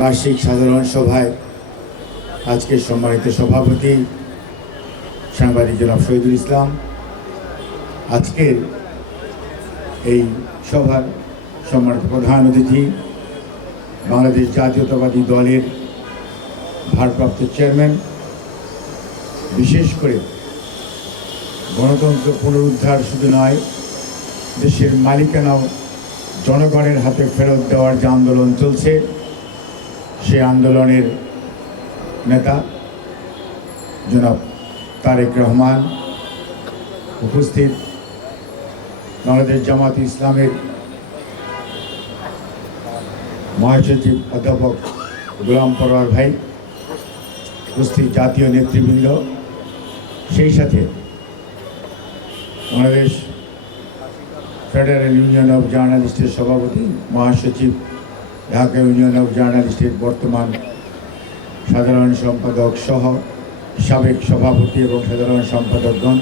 বার্ষিক সাধারণ সভায় আজকের সম্মানিত সভাপতি সাংবাদিক জনাব শহীদুল ইসলাম, আজকের এই সভার সম্মানিত প্রধান অতিথি বাংলাদেশ জাতীয়তাবাদী দলের ভারপ্রাপ্ত চেয়ারম্যান, বিশেষ করে গণতন্ত্র পুনরুদ্ধার শুধু নয়, দেশের মালিকানাও জনগণের হাতে ফেরত দেওয়ার যে আন্দোলন চলছে, সেই আন্দোলনের নেতা জনাব তারেক রহমান, উপস্থিত বাংলাদেশ জামাত ইসলামের মহাসচিব অধ্যাপক গোলাম পরোয়ার ভাই, উপস্থিত জাতীয় নেতৃবৃন্দ, সেই সাথে বাংলাদেশ ফেডারেল ইউনিয়ন অফ জার্নালিস্টের সভাপতি মহাসচিব, ঢাকা ইউনিয়ন অফ জার্নালিস্টের বর্তমান সাধারণ সম্পাদক সহ সাবেক সভাপতি এবং সাধারণ সম্পাদকগণ,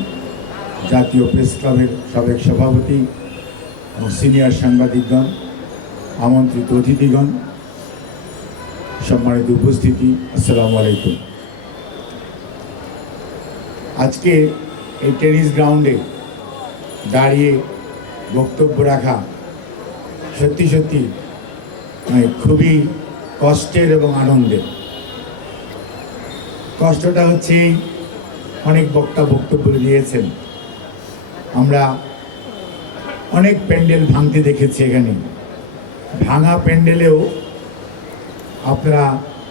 জাতীয় প্রেস ক্লাবের সাবেক সভাপতি এবং সিনিয়র সাংবাদিকগণ, আমন্ত্রিত অতিথিগণ, সম্মানিত উপস্থিতি, আসসালামু আলাইকুম। আজকে এই টেনিস গ্রাউন্ডে দাঁড়িয়ে বক্তব্য রাখা সত্যি সত্যি খুবই কষ্টের এবং আনন্দের। কষ্টটা হচ্ছে অনেক বক্তা বক্তব্য দিয়েছেন, আমরা অনেক প্যান্ডেল ভাঙতে দেখেছি। এখানে ভাঙা প্যান্ডেলেও আপনারা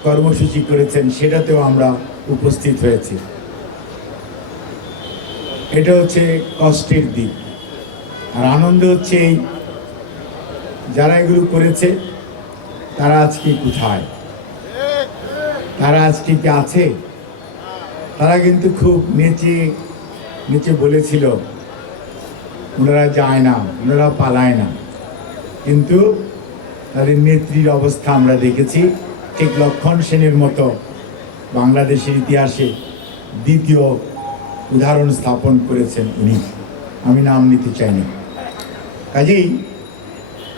কর্মসূচি করেছেন, সেটাতেও আমরা উপস্থিত হয়েছি। এটা হচ্ছে কষ্টের দিক। আর আনন্দ হচ্ছে এই যারা এগুলো করেছে তারা আজকে কোথায়, তারা আজকে কি আছে? তারা কিন্তু খুব নেচে নেচে বলেছিল ওনারা যায় না, ওনারা পালায় না, কিন্তু তাদের নেত্রীর অবস্থা আমরা দেখেছি। ঠিক লক্ষণ সেনের মতো বাংলাদেশের ইতিহাসে দ্বিতীয় উদাহরণ স্থাপন করেছেন উনি, আমি নাম নিতে চাই না। কাজেই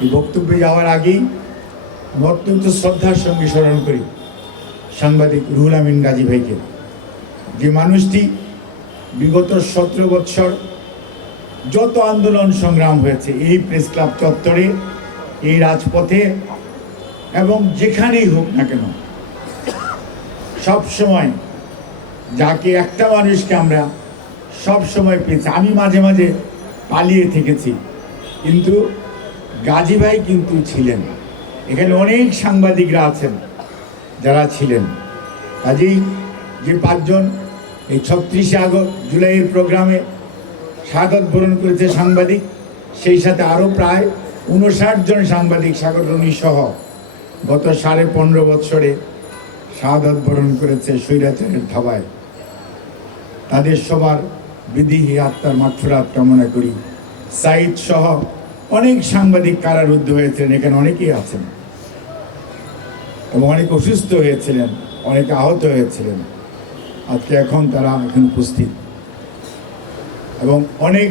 এই বক্তব্যে যাওয়ার আগেই অত্যন্ত শ্রদ্ধার সঙ্গে স্মরণ করি সাংবাদিক রুহুল আমিন গাজী ভাইকে, যে মানুষটি বিগত 17 বৎসর যত আন্দোলন সংগ্রাম হয়েছে এই প্রেস ক্লাব চত্বরে, এই রাজপথে এবং যেখানেই হোক না কেন, সব সময় যাকে একটা মানুষকে আমরা সব সময় পেয়েছি। আমি মাঝে মাঝে পালিয়ে থেকেছি, কিন্তু গাজী ভাই কিন্তু ছিলেন। এখানে অনেক সাংবাদিকরা আছেন যারা ছিলেন। কাজেই যে 5 জন এই 36 জুলাইয়ের প্রোগ্রামে স্বাগত বরণ করেছে সাংবাদিক, সেই সাথে আরও প্রায় 59 জন সাংবাদিক সাগররণী সহ গত 15.5 বৎসরে শাহাদত বরণ করেছে স্বৈরাচারের ধাওয়ায়। তাদের সবার বিধিহী আত্মার মাগফিরাত কামনা করি। সাইদ সহ অনেক সাংবাদিক কারারুদ্ধ হয়েছিলেন, এখানে অনেকেই আছেন, এবং অনেক অসুস্থ হয়েছিলেন, অনেকে আহত হয়েছিলেন। আজকে এখন তারা এখানে উপস্থিত, এবং অনেক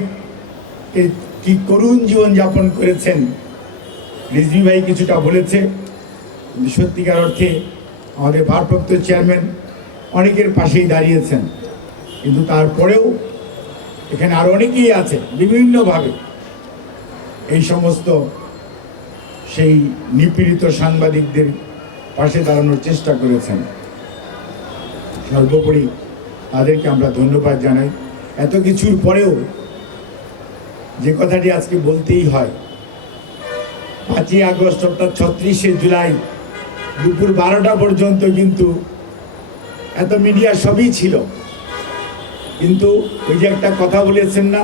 কি করুণ জীবনযাপন করেছেন। রিজভী ভাই কিছুটা বলেছে, কিন্তু সত্যিকার অর্থে আমাদের ভারপ্রাপ্ত চেয়ারম্যান অনেকের পাশেই দাঁড়িয়েছেন, কিন্তু তারপরেও এখানে আরও অনেকেই আছে বিভিন্নভাবে এই সমস্ত সেই নিপীড়িত সাংবাদিকদের পাশে দাঁড়ানোর চেষ্টা করেছেন। সর্বোপরি তাদেরকে আমরা ধন্যবাদ জানাই। এত কিছুর পরেও যে কথাটি আজকে বলতেই হয়, 5ই আগস্ট অর্থাৎ 36শে জুলাই দুপুর 12টা পর্যন্ত কিন্তু এত মিডিয়া সবই ছিল, কিন্তু ওই যে একটা কথা বলেছেন না,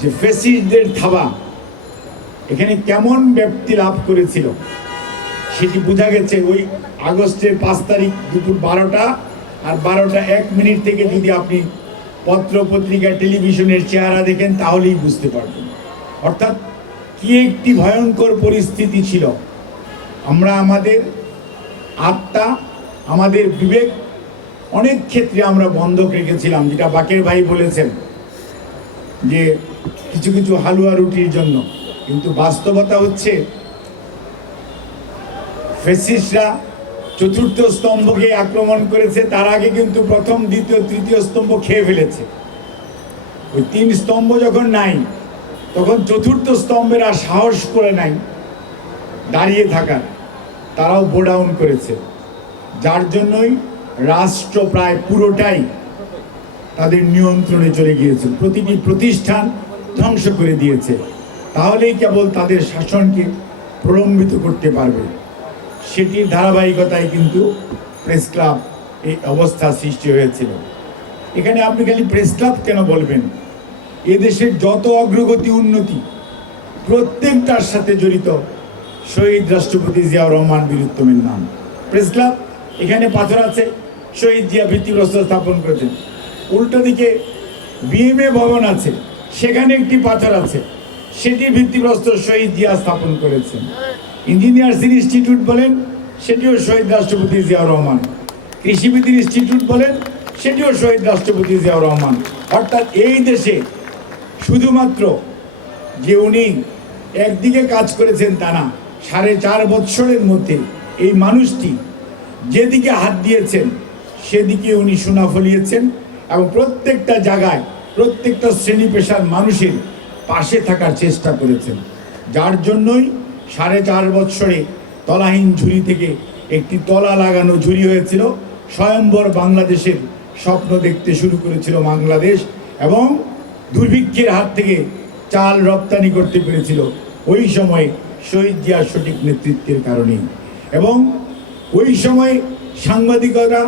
যে ফ্যাসিস্টদের থাবা এখানে কেমন ব্যাপ্তি লাভ করেছিল, সেটি বোঝা গেছে ওই আগস্টের 5 তারিখ দুপুর 12টা আর 12টা 1 মিনিট থেকে যদি আপনি পত্র পত্রিকা টেলিভিশনের চেহারা দেখেন তাহলেই বুঝতে পারবেন। অর্থাৎ কি একটি ভয়ঙ্কর পরিস্থিতি ছিল। আমরা আমাদের আত্মা, আমাদের বিবেক অনেক ক্ষেত্রে আমরা বন্ধক রেখেছিলাম, যেটা বাকের ভাই বলেছেন যে কিছু কিছু হালুয়া রুটির জন্য, কিন্তু বাস্তবতা হচ্ছে ফ্যাসিস্টরা চতুর্থ স্তম্ভকে আক্রমণ করেছে, তার আগে কিন্তু প্রথম, দ্বিতীয়, তৃতীয় স্তম্ভ খেয়ে ফেলেছে। ওই 3 স্তম্ভ যখন নাই, তখন চতুর্থ স্তম্ভের আর সাহস করে নাই দাঁড়িয়ে থাকার, তারাও বো ডাউন করেছে। যার জন্যই রাষ্ট্র প্রায় পুরোটাই তাদের নিয়ন্ত্রণে চলে গিয়েছে, প্রতিটি প্রতিষ্ঠান ধ্বংস করে দিয়েছে। তাহলেই কেবল তাদের শাসনকে প্রলম্বিত করতে পারবে। সেটির ধারাবাহিকতায় কিন্তু প্রেস ক্লাব এই অবস্থা সৃষ্টি হয়েছিল। এখানে আপনি খালি প্রেস ক্লাব কেন বলবেন? এদেশের যত অগ্রগতি, উন্নতি, প্রত্যেকটার সাথে জড়িত শহীদ রাষ্ট্রপতি জিয়াউর রহমান বীর উত্তমের নাম। প্রেস ক্লাব, এখানে পাথর আছে, শহীদ জিয়া ভিত্তিপ্রস্তর স্থাপন করেছেন। উল্টো দিকে বিএমএ ভবন আছে, সেখানে একটি পাথর আছে, সেটির ভিত্তিপ্রস্তর শহীদ জিয়া স্থাপন করেছেন। ইঞ্জিনিয়ার্স ইনস্টিটিউট বলেন, সেটিও শহীদ রাষ্ট্রপতি জিয়াউর রহমান। কৃষিবিদ ইনস্টিটিউট বলেন, সেটিও শহীদ রাষ্ট্রপতি জিয়াউর রহমান। অর্থাৎ এই দেশে শুধুমাত্র যে উনি একদিকে কাজ করেছেন তা না, 4.5 বৎসরের মধ্যে এই মানুষটি যেদিকে হাত দিয়েছেন সেদিকে উনি সোনা ফলিয়েছেন এবং প্রত্যেকটা জায়গায় প্রত্যেকটা শ্রেণী পেশার মানুষের পাশে থাকার চেষ্টা করেছেন। যার জন্যই 4.5 বৎসরে তলাহীন ঝুড়ি থেকে একটি তলা লাগানো ঝুড়ি হয়েছিল। স্বয়ম্বর বাংলাদেশের স্বপ্ন দেখতে শুরু করেছিল বাংলাদেশ এবং দুর্ভিক্ষের হাত থেকে চাল রপ্তানি করতে পেরেছিল ওই সময় শহীদ জিয়ার সঠিক নেতৃত্বের কারণেই। এবং ওই সময় সাংবাদিকরা,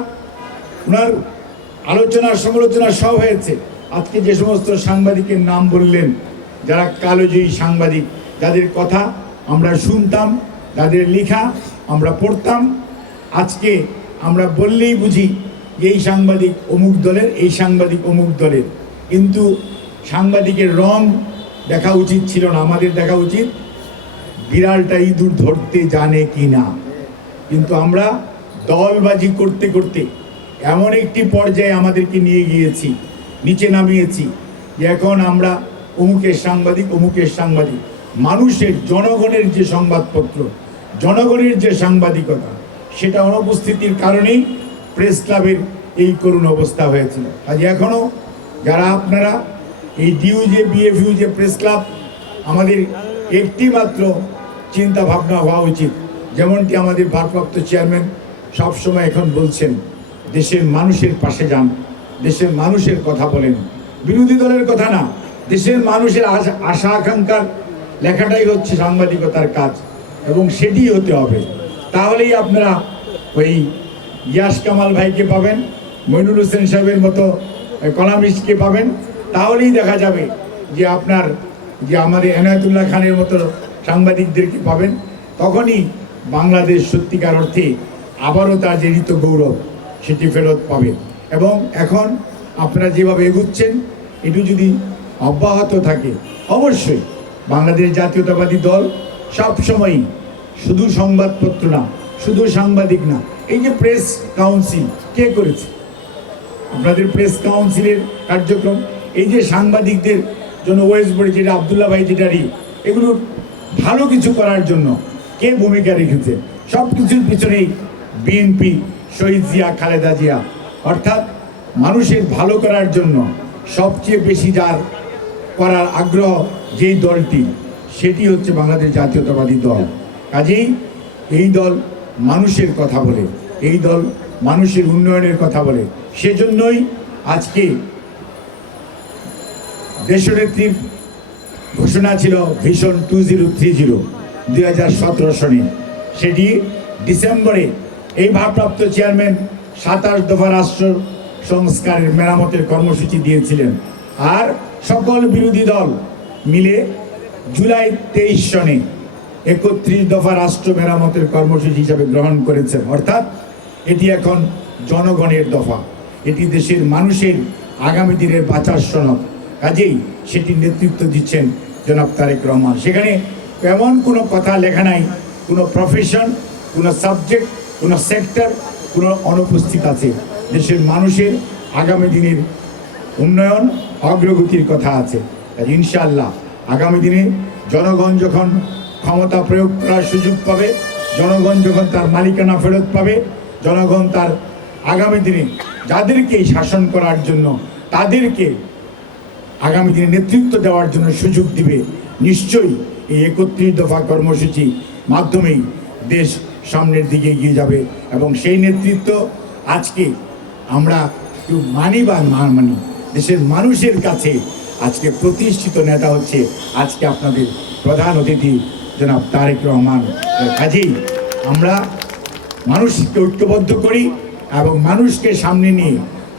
ওনার আলোচনা সমালোচনা সব হয়েছে। আজকে যে সমস্ত সাংবাদিকের নাম বললেন, যারা কালোজয়ী সাংবাদিক, যাদের কথা আমরা শুনতাম, যাদের লেখা আমরা পড়তাম, আজকে আমরা বললেই বুঝি যে এই সাংবাদিক অমুক দলের, এই সাংবাদিক অমুক দলের। কিন্তু সাংবাদিকের রং দেখা উচিত ছিল না, আমাদের দেখা উচিত বিড়ালটা ইঁদুর ধরতে জানে কি না। কিন্তু আমরা দলবাজি করতে করতে এমন একটি পর্যায়ে আমাদেরকে নিয়ে গিয়েছি, নিচে নামিয়েছি, যে এখন আমরা অমুকের সাংবাদিক, অমুকের সাংবাদিক। মানুষের, জনগণের যে সংবাদপত্র, জনগণের যে সাংবাদিকতা, সেটা অনুপস্থিতির কারণেই প্রেস ক্লাবের এই করুণ অবস্থা হয়েছিল। আজ এখনও যারা আপনারা এই ডিউজে, বিএফইউ যে প্রেস ক্লাব, আমাদের একটি মাত্র চিন্তা ভাবনা হওয়া উচিত, যেমনটি আমাদের ভারপ্রাপ্ত চেয়ারম্যান সবসময় এখন বলছেন, দেশের মানুষের পাশে যান, দেশের মানুষের কথা বলেন, বিরোধী দলের কথা না, দেশের মানুষের আশা আকাঙ্ক্ষার লেখাটাই হচ্ছে সাংবাদিকতার কাজ এবং সেটি হতে হবে। তাহলেই আপনারা ওই ইয়াস কামাল ভাইকে পাবেন, মইনুল হোসেন সাহেবের মতো কলামিস্টকে পাবেন। তাহলেই দেখা যাবে যে আপনার যে আমাদের এনায়েতুল্লাহ খানের মতো সাংবাদিকদেরকে পাবেন। তখনই বাংলাদেশ সত্যিকার অর্থে আবারও তার যে ঋত গৌরব সেটি ফেরত পাবে। এবং এখন আপনারা যেভাবে এগুচ্ছেন, এটি যদি অব্যাহত থাকে, অবশ্যই বাংলাদেশ জাতীয়তাবাদী দল সবসময়ই শুধু সংবাদপত্র না, শুধু সাংবাদিক না, এই যে প্রেস কাউন্সিল কে করেছে, আপনাদের প্রেস কাউন্সিলের কার্যক্রম, এই যে সাংবাদিকদের জন্য ওয়েস্ট বোর্ডে যেটা আবদুল্লাহ ভাই যেটারই, এগুলোর ভালো কিছু করার জন্য কে ভূমিকা রেখেছে? সব কিছুর পিছনেই বিএনপি, শহীদ জিয়া, খালেদা জিয়া। অর্থাৎ মানুষের ভালো করার জন্য সবচেয়ে বেশি যার করার আগ্রহ যেই দলটি, সেটি হচ্ছে বাংলাদেশ জাতীয়তাবাদী দল। কাজেই এই দল মানুষের কথা বলে, এই দল মানুষের উন্নয়নের কথা বলে। সেজন্যই আজকে দেশনেত্রীর ঘোষণা ছিল ভিশন 2030 2017 সনে, সেটি ডিসেম্বরে এই ভারপ্রাপ্ত চেয়ারম্যান 27 দফা রাষ্ট্র সংস্কারের মেরামতের কর্মসূচি দিয়েছিলেন। আর সকল বিরোধী দল মিলে জুলাই 23 সনে 31 দফা রাষ্ট্র মেরামতের কর্মসূচি হিসাবে গ্রহণ করেছে। অর্থাৎ এটি এখন জনগণের দফা, এটি দেশের মানুষের আগামী দিনের বাঁচার সনদ। কাজেই সেটি নেতৃত্ব দিচ্ছেন জনাব তারেক রহমান। সেখানে এমন কোনো কথা লেখা নাই, কোনো প্রফেশন, কোনো সাবজেক্ট, কোনো সেক্টর, কোনো অনুপস্থিত আছে। দেশের মানুষের আগামী দিনের উন্নয়ন, অগ্রগতির কথা আছে। ইনশাআল্লাহ আগামী দিনে জনগণ যখন ক্ষমতা প্রয়োগ করার সুযোগ পাবে, জনগণ যখন তার মালিকানা ফেরত পাবে, জনগণ তার আগামী দিনে যাদেরকে শাসন করার জন্য তাদেরকে আগামী দিনে নেতৃত্ব দেওয়ার জন্য সুযোগ দিবে, নিশ্চয়ই এই 31 দফা কর্মসূচি মাধ্যমেই দেশ সামনের দিকে এগিয়ে যাবে। এবং সেই নেতৃত্ব আজকে আমরা কেউ মানি বা না মানি, দেশের মানুষের কাছে আজকে প্রতিষ্ঠিত নেতা হচ্ছে আজকে আপনাদের প্রধান অতিথি জনাব তারেক রহমান। কাজেই আমরা মানুষকে ঐক্যবদ্ধ করি এবং মানুষকে সামনে নিয়ে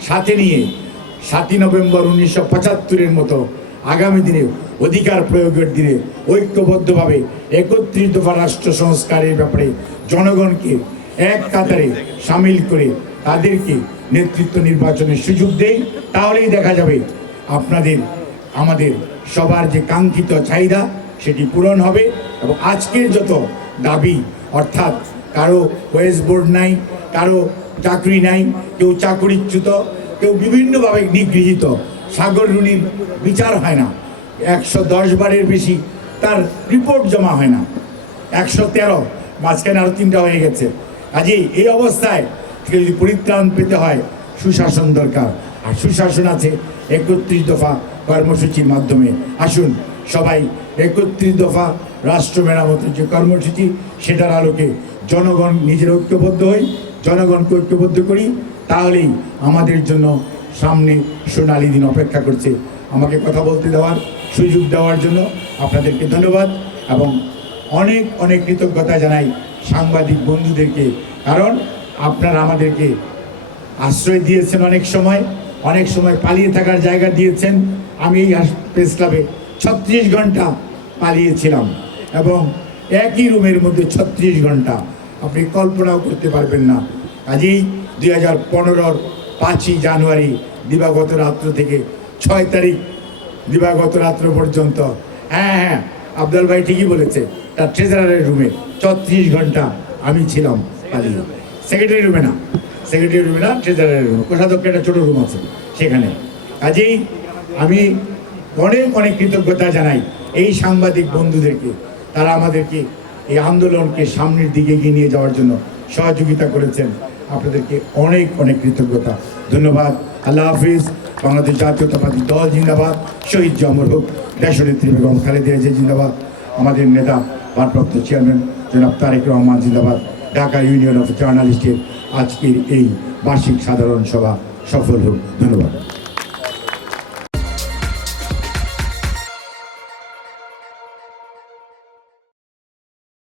সাথে নিয়ে 7ই নভেম্বর 1975-এর মতো আগামী দিনে অধিকার প্রয়োগের দিনে ঐক্যবদ্ধভাবে 31 দফা রাষ্ট্র সংস্কারের ব্যাপারে জনগণকে এক কাতারে সামিল করে তাদেরকে নেতৃত্ব নির্বাচনের সুযোগ দেই, তাহলেই দেখা যাবে আপনাদের আমাদের সবার যে কাঙ্ক্ষিত চাহিদা সেটি পূরণ হবে। এবং আজকের যত দাবি, অর্থাৎ কারো ওয়েজ বোর্ড নাই, কারো চাকরি নাই, কেউ চাকরিচ্যুত, কেউ বিভিন্নভাবে নিগৃহীত, সাগর রুনির বিচার হয় না, 110 বারের বেশি তার রিপোর্ট জমা হয় না, 113, মাঝখানে আরও 3টা হয়ে গেছে। কাজেই এই অবস্থায় থেকে যদি পরিত্রাণ পেতে হয় সুশাসন দরকার, আর সুশাসন আছে 31 দফা কর্মসূচির মাধ্যমে। আসুন সবাই 31 দফা রাষ্ট্র মেরামতের যে কর্মসূচি সেটার আলোকে জনগণ নিজের ঐক্যবদ্ধ হই, জনগণকে ঐক্যবদ্ধ করি, তাহলেই আমাদের জন্য সামনে সোনালী দিন অপেক্ষা করছে। আমাকে কথা বলতে দেওয়ার সুযোগ দেওয়ার জন্য আপনাদেরকে ধন্যবাদ এবং অনেক অনেক কৃতজ্ঞতা জানাই সাংবাদিক বন্ধুদেরকে, কারণ আপনারা আমাদেরকে আশ্রয় দিয়েছেন, অনেক সময় পালিয়ে থাকার জায়গা দিয়েছেন। আমি এই প্রেস ক্লাবে 36 ঘন্টা পালিয়েছিলাম এবং একই রুমের মধ্যে 36 ঘন্টা, আপনি কল্পনাও করতে পারবেন না। কাজেই 2015-র 5ই জানুয়ারি দিবাগত রাত্র থেকে 6 তারিখ দিবাগত রাত্র পর্যন্ত, হ্যাঁ আব্দুল ভাই ঠিকই বলেছে, তার ট্রেজারারের রুমে 34 ঘন্টা আমি ছিলাম পালিয়ে। সেক্রেটারি রুমে না, ট্রেজারারের রুমে, কোষাধ্যক্ষের একটা ছোটো রুম আছে সেখানে। কাজেই আমি অনেক কৃতজ্ঞতা জানাই এই সাংবাদিক বন্ধুদেরকে, তারা আমাদেরকে এই আন্দোলনকে সামনের দিকে এগিয়ে নিয়ে যাওয়ার জন্য সহযোগিতা করেছেন। আপনাদেরকে অনেক কৃতজ্ঞতা, ধন্যবাদ। আল্লাহ হাফিজ। বাংলাদেশ জাতীয়তাবাদী দল জিন্দাবাদ। শহীদ অমর হোক দেশনেত্রী বেগম খালেদা জিয়া জিন্দাবাদ। আমাদের নেতা ভারপ্রাপ্ত চেয়ারম্যান জনাব তারেক রহমান জিন্দাবাদ। ঢাকা ইউনিয়ন অফ জার্নালিস্টের আজকের এই বার্ষিক সাধারণ সভা সফল হোক। ধন্যবাদ।